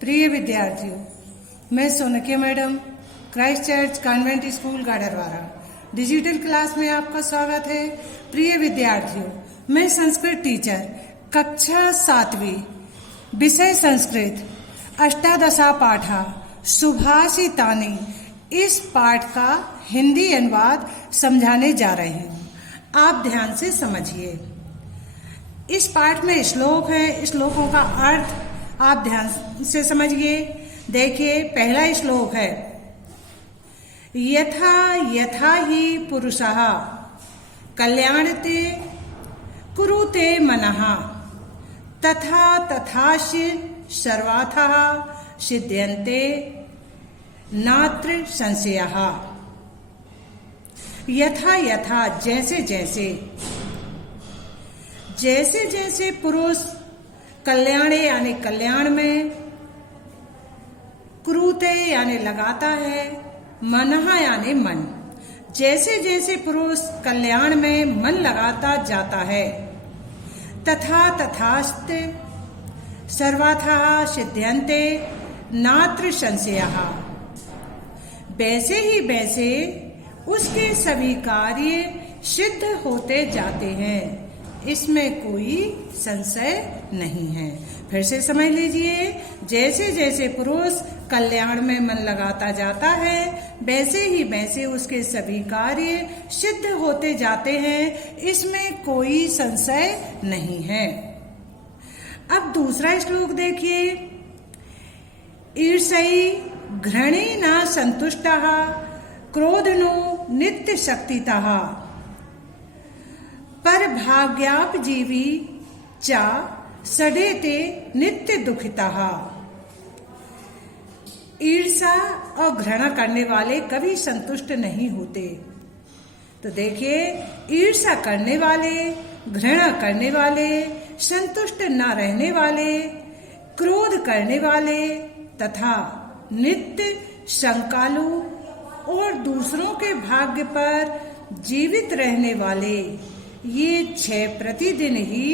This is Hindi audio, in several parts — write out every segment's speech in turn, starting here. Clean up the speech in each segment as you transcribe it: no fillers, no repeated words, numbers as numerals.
प्रिय विद्यार्थियों, मैं Sonkiya madam Christ church convent school Gadarwara digital class में आपका स्वागत है। प्रिय विद्यार्थियों, मैं संस्कृत टीचर कक्षा 7वीं विषय संस्कृत अष्टादशा पाठा सुभाषितानि इस पाठ का हिंदी अनुवाद समझाने जा रही हूँ। आप ध्यान से समझिए। इस पाठ में श्लोक है, श्लोकों का अर्थ आप ध्यान से समझिए। देखिए, पहला श्लोक है यथा यथा ही पुरुषः कल्याणते कुरुते मनः तथा तथास्य सर्वार्थः सिद्ध्यन्ते नात्र संशयः। यथा यथा जैसे जैसे, जैसे जैसे पुरुष कल्याणे यानी कल्याण में, कुरुते यानी लगाता है, मनः यानी मन, जैसे जैसे पुरुष कल्याण में मन लगाता जाता है, तथा तथास्ते सर्वार्थः सिद्ध्यन्ते नात्र संशयः, वैसे ही वैसे उसके सभी कार्य सिद्ध होते जाते हैं, इसमें कोई संशय नहीं है। फिर से समझ लीजिए, जैसे जैसे पुरुष कल्याण में मन लगाता जाता है, वैसे ही वैसे उसके सभी कार्य सिद्ध होते जाते हैं, इसमें कोई संशय नहीं है। अब दूसरा श्लोक देखिए, ईर्ष्यि घृणेन संतुष्टः क्रोधनो नित्य शक्तितः पर भाग्यापजीवी चा सडेते नित्य दुखितः। ईर्ष्या और घृणा करने वाले कभी संतुष्ट नहीं होते। तो देखिए, ईर्ष्या करने वाले, घृणा करने वाले, संतुष्ट न रहने वाले, क्रोध करने वाले तथा नित्य शंकालु और दूसरों के भाग्य पर जीवित रहने वाले, ये 6 प्रतिदिन ही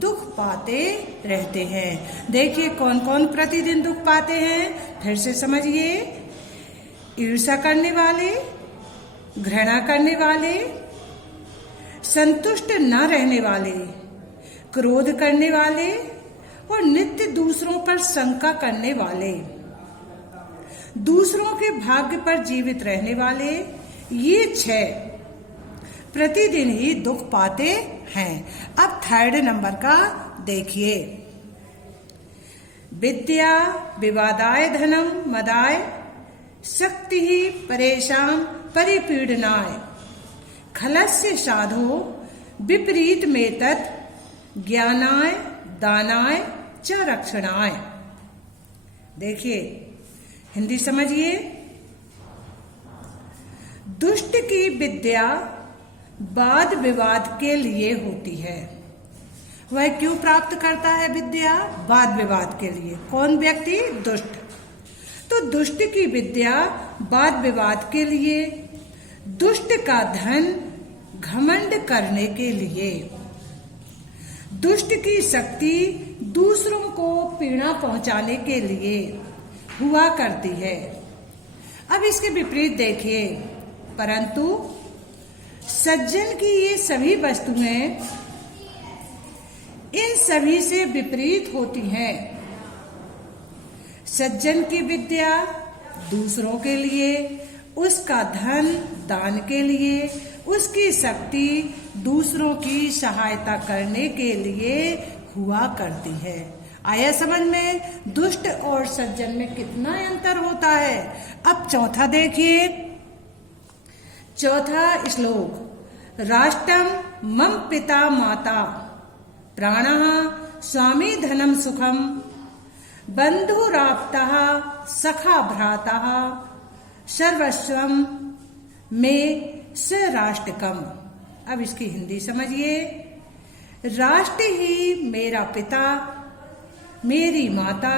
दुख पाते रहते हैं। देखिए, कौन कौन प्रतिदिन दुख पाते हैं, फिर से समझिए। ईर्ष्या करने वाले, घृणा करने वाले, संतुष्ट न रहने वाले, क्रोध करने वाले और नित्य दूसरों पर शंका करने वाले, दूसरों के भाग्य पर जीवित रहने वाले, ये 6 प्रतिदिन ही दुख पाते हैं। अब थर्ड नंबर का देखिए, विद्या विवादाय धनम मदाय शक्ति ही परेशान परिपीडनाय खलस्य साधो विपरीत में तत् ज्ञानाय दानाय च रक्षणाय। देखिए, हिंदी समझिए। दुष्ट की विद्या वाद विवाद के लिए होती है। वह क्यों प्राप्त करता है विद्या? वाद विवाद के लिए। कौन व्यक्ति? दुष्ट। तो दुष्ट की विद्या वाद विवाद के लिए, दुष्ट का धन घमंड करने के लिए, दुष्ट की शक्ति दूसरों को पीड़ा पहुंचाने के लिए हुआ करती है। अब इसके विपरीत देखिए, परंतु सज्जन की ये सभी वस्तुएं इन सभी से विपरीत होती हैं। सज्जन की विद्या दूसरों के लिए, उसका धन दान के लिए, उसकी शक्ति दूसरों की सहायता करने के लिए हुआ करती है। आया समझ में? दुष्ट और सज्जन में कितना अंतर होता है। अब चौथा देखिए, चौथा श्लोक, राष्ट्रम मम पिता माता प्राणः स्वामी धनम सुखम बंधुराप्तः सखा भ्रातः सर्वस्वम में स राष्ट्रकम। अब इसकी हिंदी समझिए। राष्ट्र ही मेरा पिता, मेरी माता,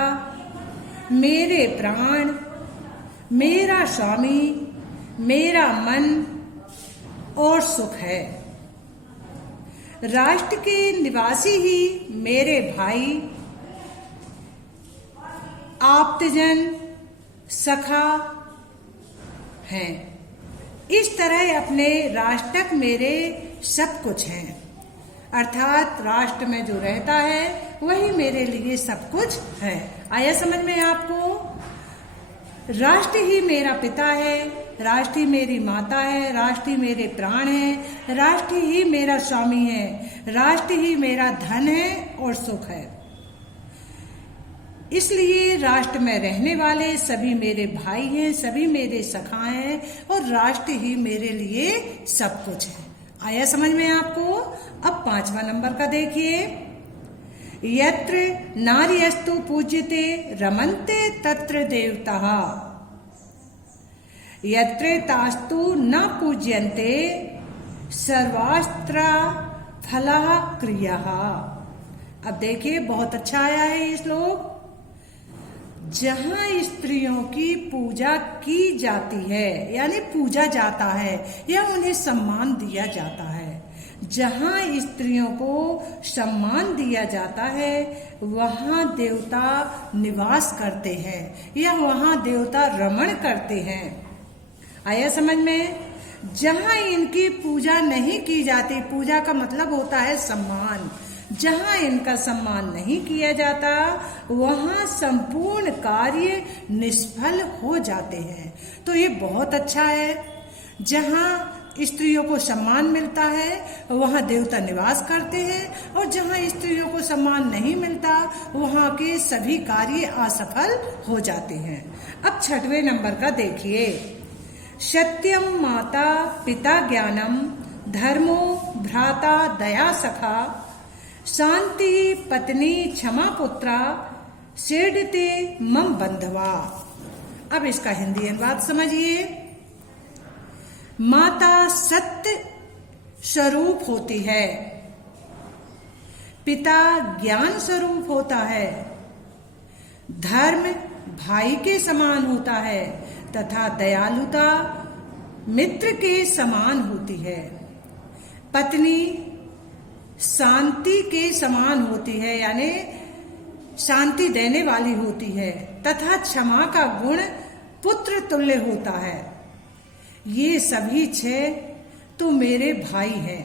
मेरे प्राण, मेरा स्वामी, मेरा मन और सुख है। राष्ट्र के निवासी ही मेरे भाई, आप्तजन, सखा हैं। इस तरह अपने राष्ट्रक मेरे सब कुछ हैं, अर्थात राष्ट्र में जो रहता है वही मेरे लिए सब कुछ है। आया समझ में आपको? राष्ट्र ही मेरा पिता है, राष्ट्र ही मेरी माता है, राष्ट्र ही मेरे प्राण है, राष्ट्र ही मेरा स्वामी है, राष्ट्र ही मेरा धन है और सुख है। इसलिए राष्ट्र में रहने वाले सभी मेरे भाई हैं, सभी मेरे सखा हैं और राष्ट्र ही मेरे लिए सब कुछ है। आया समझ में आपको? अब 5वां नंबर का देखिए। यत्र नार्यस्तु पूज्यते रमन्ते तत्र देवताः, यत्र तास्तु न पूज्यन्ते सर्वास्त्र फलः क्रियः। अब देखिए, बहुत अच्छा आया है ये श्लोक। जहां स्त्रियों की पूजा की जाती है, यानी पूजा जाता है या उन्हें सम्मान दिया जाता है, जहां स्त्रियों को सम्मान दिया जाता है वहां देवता निवास करते हैं या वहां देवता रमण करते हैं। आया समझ में? जहां इनकी पूजा नहीं की जाती, पूजा का मतलब होता है सम्मान, जहां इनका सम्मान नहीं किया जाता वहां संपूर्ण कार्य निष्फल हो जाते हैं। तो ये बहुत अच्छा है। जहां स्त्रियों को सम्मान मिलता है वहां देवता निवास करते हैं और जहां स्त्रियों को सम्मान नहीं मिलता वहां के सभी कार्य असफल हो जाते हैं। अब 6वें नंबर का देखिए। सत्यम माता पिता ज्ञानम, धर्मो भ्राता दया सखा, शांति पत्नी क्षमा पुत्रा, सेडते मम बंधवा। अब इसका हिंदी अनुवाद समझिए। माता सत्य स्वरूप होती है, पिता ज्ञान स्वरूप होता है, धर्म भाई के समान होता है तथा दयालुता मित्र के समान होती है, पत्नी शांति के समान होती है यानी शांति देने वाली होती है तथा क्षमा का गुण पुत्र तुल्य होता है। ये सभी 6 तो मेरे भाई हैं।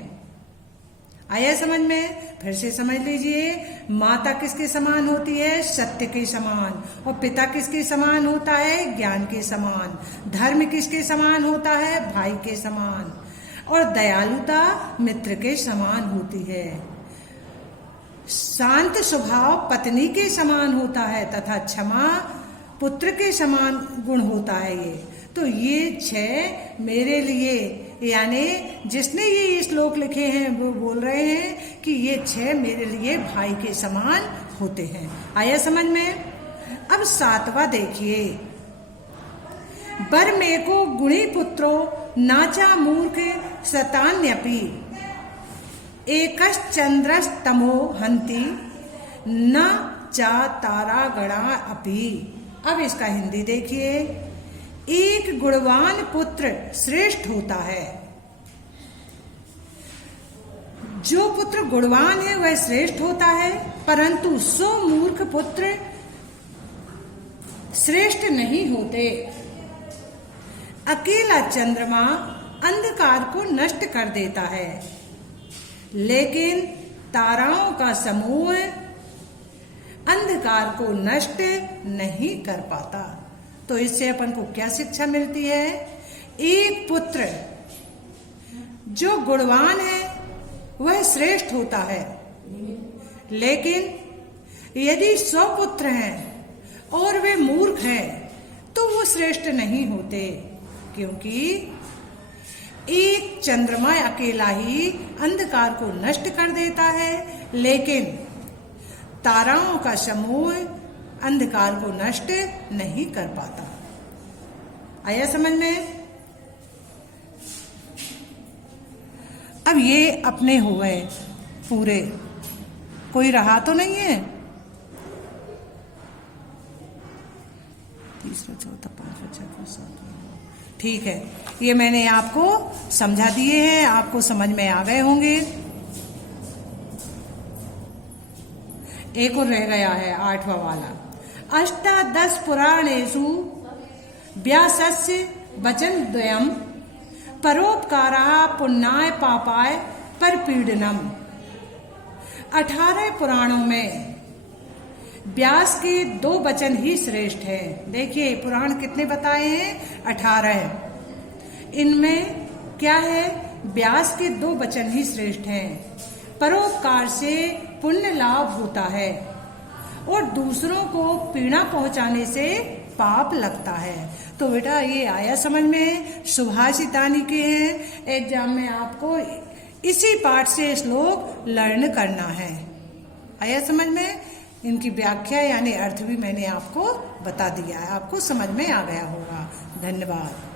आया समझ में? फिर से समझ लीजिए। माता किसके समान होती है? सत्य के समान। और पिता किसके समान होता है? ज्ञान के समान। धर्म किसके समान होता है? भाई के समान। और दयालुता मित्र के समान होती है। शांत स्वभाव पत्नी के समान होता है तथा क्षमा पुत्र के समान गुण होता है। ये तो ये 6 मेरे लिए, यानी जिसने ये श्लोक लिखे हैं वो बोल रहे हैं कि ये 6 मेरे लिए भाई के समान होते हैं। आया समझ में? अब 7वां देखिए। बर में को गुणी पुत्रो नाचा मूर्ख सतान्यपि, एकश्चंद्रस्तमो हंति न चा तारा गणा अपि। अब इसका हिंदी देखिए। एक गुणवान पुत्र श्रेष्ठ होता है। जो पुत्र गुणवान है वह श्रेष्ठ होता है, परंतु 100 मूर्ख पुत्र श्रेष्ठ नहीं होते। अकेला चंद्रमा अंधकार को नष्ट कर देता है, लेकिन ताराओं का समूह अंधकार को नष्ट नहीं कर पाता। तो इससे अपन को क्या शिक्षा मिलती है? एक पुत्र जो गुणवान है वह श्रेष्ठ होता है, लेकिन यदि 100 पुत्र हैं और वे मूर्ख हैं तो वो श्रेष्ठ नहीं होते, क्योंकि एक चंद्रमा अकेला ही अंधकार को नष्ट कर देता है, लेकिन ताराओं का समूह अंधकार को नष्ट नहीं कर पाता। आया समझ में? अब ये अपने हो गए पूरे, कोई रहा तो नहीं है? तीसरा, चौथा, पांचवा, छठवां, सातवां। ठीक है, ये मैंने आपको समझा दिए हैं, आपको समझ में आ गए होंगे। एक और रह गया है 8वां वाला। अष्टादश पुराणेषु व्यासस्य वचनद्वयम् परोपकारः पुण्याय पापाय परपीडनम्। 18 पुराणों में व्यास के 2 वचन ही श्रेष्ठ हैं। देखिए पुराण कितने बताए हैं? 18। इनमें क्या है? व्यास के 2 वचन ही श्रेष्ठ हैं। परोपकार से पुण्य लाभ होता है और दूसरों को पीड़ा पहुंचाने से पाप लगता है। तो बेटा ये आया समझ में? सुभाषितानी के हैं। एग्जाम में आपको इसी पाठ से श्लोक लर्न करना है। आया समझ में? इनकी व्याख्या यानी अर्थ भी मैंने आपको बता दिया है, आपको समझ में आ गया होगा। धन्यवाद।